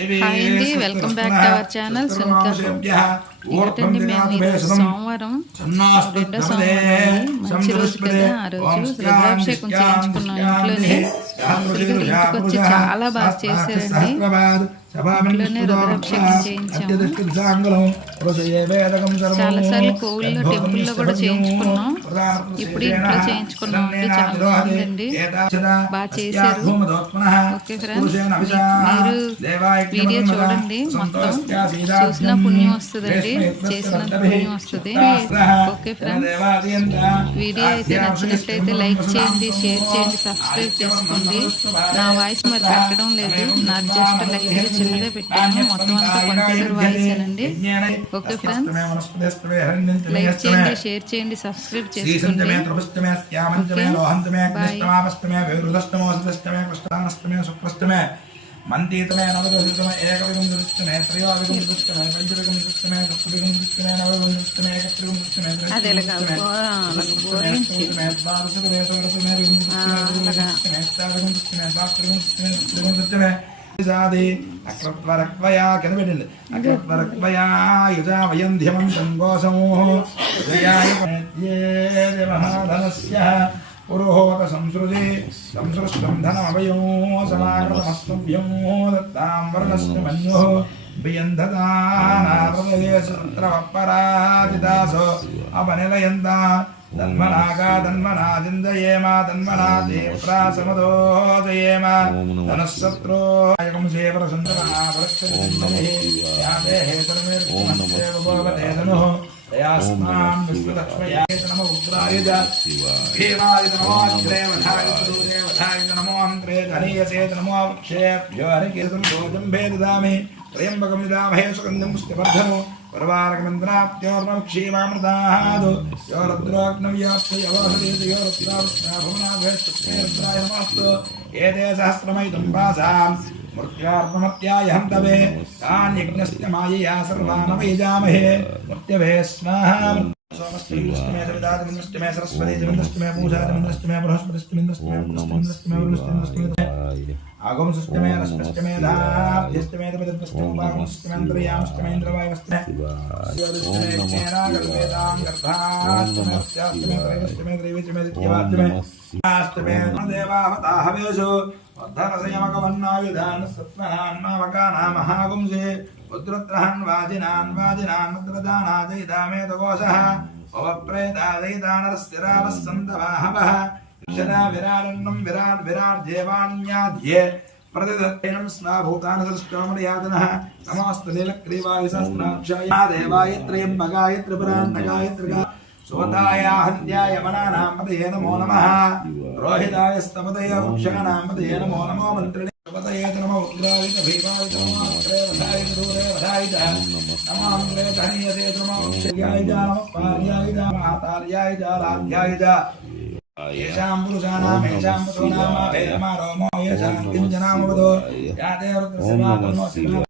Hi అండి welcome back to our channel Sunitha ఏంటండి మేము ఈరోజు సోమవారం రెండో సోమవారం. మంచి రోజు కదా ఆ రోజు రుద్రాభిషేకం చేయించుకున్నాం ఇంట్లోనే. సింపుల్గా ఇంటికి వచ్చి చాలా బాగా చేశారండి. చాలాసార్లు కోవిల్లో టెంపుల్లో కూడా చేయించుకున్నాం. ఇప్పుడు ఇంట్లో చేయించుకున్నాం. అండి చాలా బాగుందండి. బాగా చేశారు. ఓకే ఫ్రెండ్స్ మీరు వీడియో చూడండి మొత్తం. చూసిన పుణ్యం వస్తుందండి. చేసినంత పుణ్యం వస్తుంది. ఓకే ఫ్రెండ్స్ వీడియో అయితే నచ్చినట్టయితే లైక్ చేయండి షేర్ చేయండి సబ్స్క్రైబ్ చేసుకోండి నా వాయిస్ మరి పెట్టడం లేదు. నాకు జస్ట్ లైట్గా చిన్నదే పెట్టాను. మొత్తం అంతా కంప్యూటర్ వాయిస్ అండి ఓకే ఫ్రెండ్స్. లైక్ చేయండి షేర్ చేయండి సబ్స్క్రైబ్ చేసుకోండి. శ్రీసంజమే మంతీతమే నవదశమే ఏకవిగం దృష్టమే త్రయోవిగం దృష్టమే పంచవిగం దృష్టమే సప్తవిగం దృష్టమే నవవిగం దృష్టమే ఏకత్రిగం దృష్టమే మన్యో బియంధదానాపరాజితాసో అపనిలయంతా తన్మనాగా తన్మనా జిందయేమ తన్మనా దేవ్రాసమదోదయేమ ధనశత్రోయకం సేవర సుందరనా భరక్షేతను దయాస్మాన్ విశ్వలక్ష్మయాయ నమ ఉగ్రాయ దేవాయ నమో అగ్రే వధాయ దూరే వధాయ నమో సుగంధం పుష్టివర్ధనో పర్వారకమంత్రాప్త్యోర్మక్షీమామృతాదు యో రుద్రోగ్నం యో రుద్రావృష్ణాభుమనాభేస్తుతే ఏతే సహస్రమైతం భాసాం मृत्यार्पमप्यायहं तवे तान् यज्ञस्य मायया सर्वानवयजामहे। मृत्यभे स्वाहा। सोमस्मिन्दस्तमे सविदादिन्दस्तमे सरस्वती जमिन्दस्तमे पूजादिन्दस्तमे बृहस्पतिस्तमिन्दस्तमे पुस्तमिन्दस्तमे वरुणस्तमिन्दस्तमे आगमसस्तमे रस्मस्तमे धाभ्यस्तमे तपदस्तमे वामस्तमे अन्तर्यामस्तमे इन्द्रवायवस्तमे। शिवस्तमे विज्ञानागर्भेदां गर्भास्तमे त्रैवस्तमे त्रैवस्तमे दित्यवास्तमे आस्तमे देवावताहवेषु దిత్యవాష్టమే అష్టమే దేవావతాహవేషు వర్ధనసయమకవన్నాయుధాన్ సత్వనాన్మామకానా మహాగుంసే ఉద్రుత్రహన్ వాజినాన్ వాజినాన్ ముద్రదానాదయిదామేతకోశः పవప్రేతాదయిదానరస్థిరావస్సంతవాహవः అక్షరా విరాడన్నం విరాట్ విరాట్ దేవాన్యాధ్యే ప్రతిదత్తేనం స్నాభూతాన సృష్టోమయాతన నమోస్తు सुवताया हन्त्या यमनानां नमो नमः। रोहिताय स्तपतये नमो नमो मन्त्रिणे नमो नमो अग्रे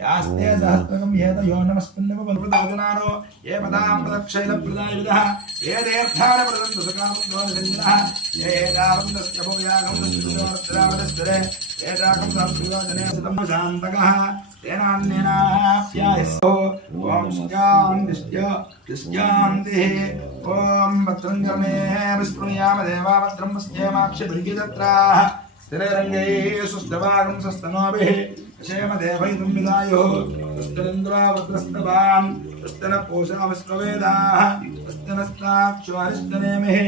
యాస్తే సహస్రకం ఏత యోనమస్మిన్నివ బలప్రదాగునారో ఏ పదాం ప్రదక్షైల ప్రదాయుధ ఏ దేర్థాన ప్రదంత సకామం దోషింద్ర ఏ ఏదావం తస్య భోయాగం తస్యోర్ద్రావదస్తరే ఏదాకం తస్యోజనే సుతం శాంతకః తేనాన్నేనాప్యాయస్తో ఓం శాంతిష్ట్య శాంతి ఓం భద్రం జమే విస్మృయామ स्येमाक्षभिर्गितत्राः स्थिररङ्गैः सुष्ठभागं सस्तनोभिः क्षेम देवैतं विदायो पुष्टरिन्द्रावद्रस्तवान् पुष्टनपूषाविश्ववेदाः पुष्टनस्ताक्षुवारिष्टनेमिः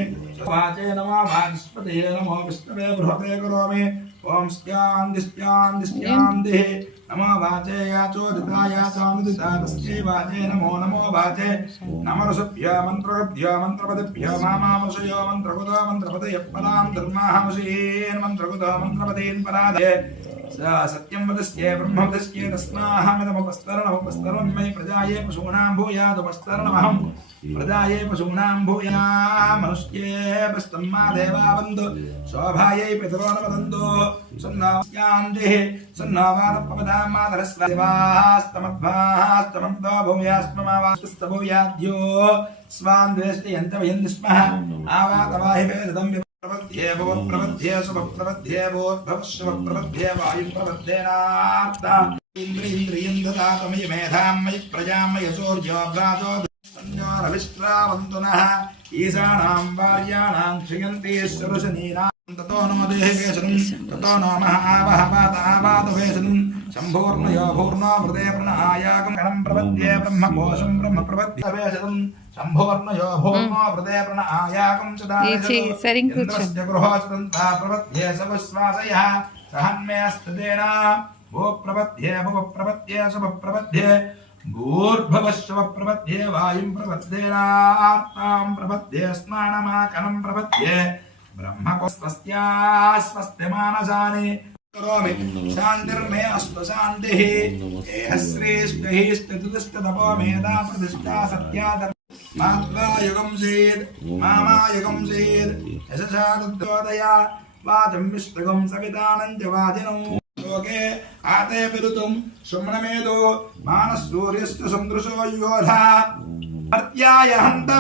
वाचे नमो वानस्पतये नमो विष्णवे बृहते करोमि ॐ स्यान्दिस्यान्दिस्यान्दिः नमो वाचे याचोदिता याचानुदिता तस्यै वाचे नमो नमो वाचे नमरुषभ्यो मन्त्रगभ्यो मन्त्रपदिभ्यो मामामृषयो मन्त्रकुतो मन्त्रपदयः पदां धर्माहमषीन् मन्त्रकुतो मन्त्रपदीन् परादये स सत्यं वदस्ये ब्रह्म वदस्ये तस्माहमिदमुपस्तरणमुपस्तरन् मयि प्रजाये पशूनां भूयादुपस्तरणमहं प्रजाये पशूनां भूया मनुष्येऽपस्तम्मा देवा वन्दु शोभायै पितरो न वदन्तु सन्नास्यान्तिः सन्नावादपवदां मातरस्वास्तमद्भास्तमद्भो भूयास्ममावास्तभूयाद्यो स्वान् द्वेष्टयन्तवयन्ति स्मः आवातवाहि वेदं प्रबध्येवो प्रबध्येऽसुभप्रबध्येवोद्भवस्वप्रबध्ये वायुप्रबध्येनार्ता इन्द्रिन्द्रियं ददातमयि मेधां मयि प्रजां मयि सूर्योगादो नो देहे ततो नो शम्भोर्णयोभूर्णामृते प्रणहायागं गणं प्रपद्ये ब्रह्मकोशं ब्रह्मप्रपद्यवेशतं शम्भोर्णयोभूर्णामृते प्रणहायागं सदाश्च गृहोचतं ता प्रपद्ये सवश्वासयः सहन्मे स्तदेन भूप्रपद्ये भुवप्रपद्ये शुभप्रपद्ये भूर्भवश्वप्रपद्ये वायुं प्रपद्येनार्तां प्रपद्ये स्नानमाकनं प्रपद्ये ब्रह्मकोस्तस्या स्वस्ति मानसानि करोमि। शान्तिर्मे अश्वशान्तिः हेहस्रेष्टहेष्टदुदस्तदपो मेधा प्रतिष्ठा सत्या मात्रा युगं सेद् मामा युगं सेद् यशसा तद्योदया। वाचम्मिष्टगं सवितानं च वाजिनौ लोके आते पिरुतुं सुम्रमेदो मानसूर्यश्च सन्दृशो योधा प्रत्याय हन्त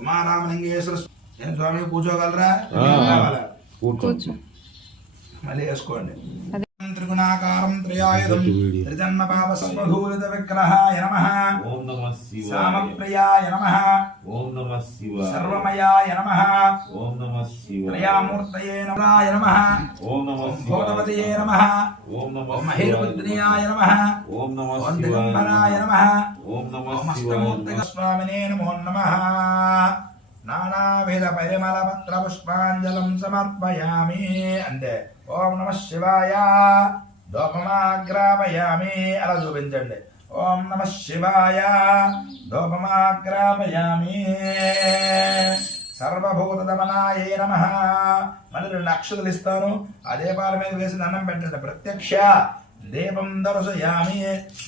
उमारामलिङ्गेश्वर स्वामी पूजो कर रहा है? हाँ। కూర్చో. మళ్ళీ వేసుకోండి. త్రిగుణాకారం త్రయాయుధం. త్రిజన్మ పాప సంపధూరిత విగ్రహాయ నమ ఓం నమ శివాయ. సామప్రియాయ నమ ఓం నమ శివాయ. సర్వమయాయ నమ ఓం నమ శివాయ. త్రయామూర్తయే నమాయ నమ ఓం నమ శివాయ. నమ. ఓం నమ మహేరుద్రియాయ నమ. ఓం నమ శివాయ. నమ. ఓం నమ స్వామినే నమో నమ. నానావిధ పరిమళ పత్ర పుష్పాంజలం సమర్పయామి అంటే ఓం నమ శివాయ దోపమాగ్రాపయామి అలా చూపించండి ఓం నమ శివాయ దోపమాగ్రాపయామి సర్వభూత సర్వభూతదమనాయే నమ మళ్ళీ రెండు అక్షతలు ఇస్తాను. ఆ దీపాల మీద వేసి అన్నం పెట్టండి. ప్రత్యక్ష దీపం దర్శయామి.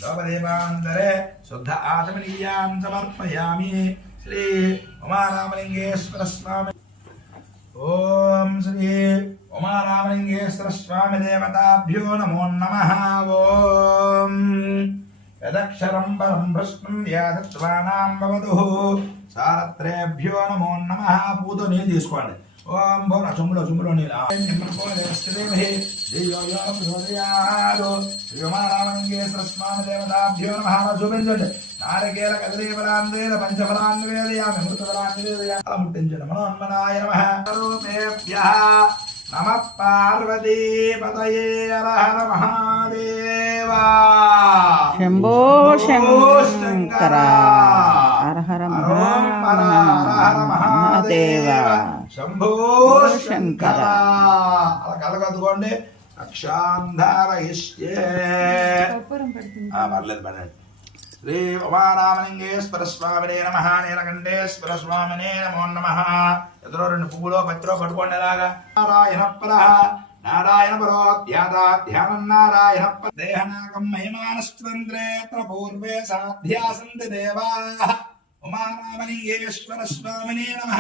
లోపదీపాంతరే శుద్ధ ఆచమనీయాం సమర్పయామి. శ్రీ ఉమారామలింగేశ్వర స్వామి. ఓం శ్రీ ఉమారామలింగేశ్వర స్వామి దేవతాభ్యో నమో నమ. ఓం. యదక్షరం పరం భృష్ణం యాదత్వానాం భవదు సారత్రేభ్యో నమో నమ. పూతో నీళ్ళు తీసుకోండి. ఓం భో నా చెంబులో చెంబులో నీళ్ళు. శ్రీమారామలింగేశ్వర స్వామి దేవతాభ్యో నమ. చూపించండి. నారకేల కదలీఫలాన్వేద పంచఫలాన్వేదయామి మృతఫలాన్వేదయామి అలా ముట్టించండి. మనోన్మనాయ నమ. రూపేభ్యః నమ పార్వతీపతయే హర హర మహాదేవా శంభో శంకర హర హర హరోం హర హర మహాదేవ. శంభో శంకర. అలా కలగదుకోండి అక్షాంధారయిష్యే. ఆ, పర్లేదు పర్లేదు శ్రీ ఉమారామలింగేశ్వర స్వామినే నమ. నీలకంఠేశ్వర స్వామినే నమో నమ. ఎదురో రెండు పువ్వులో పత్రో పట్టుకోండి ఎలాగా? నారాయణ పర నారాయణ పరో ధ్యాదా ధ్యానం నారాయణ దేహనాకం మహిమానస్వంద్రే పూర్వే సాధ్యాసంతి దేవా. ఉమారామలింగేశ్వర స్వామినే నమ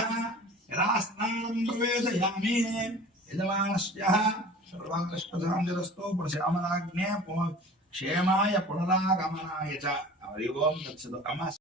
యదా స్నానం ప్రవేశయామి యజమానస్య సర్వాకృష్ణసాంజలస్తో పురుషామరాజ్ఞే క్షేమాయ పునరాగమనాయ చ. హరి ఓం తత్సదు అమ్మ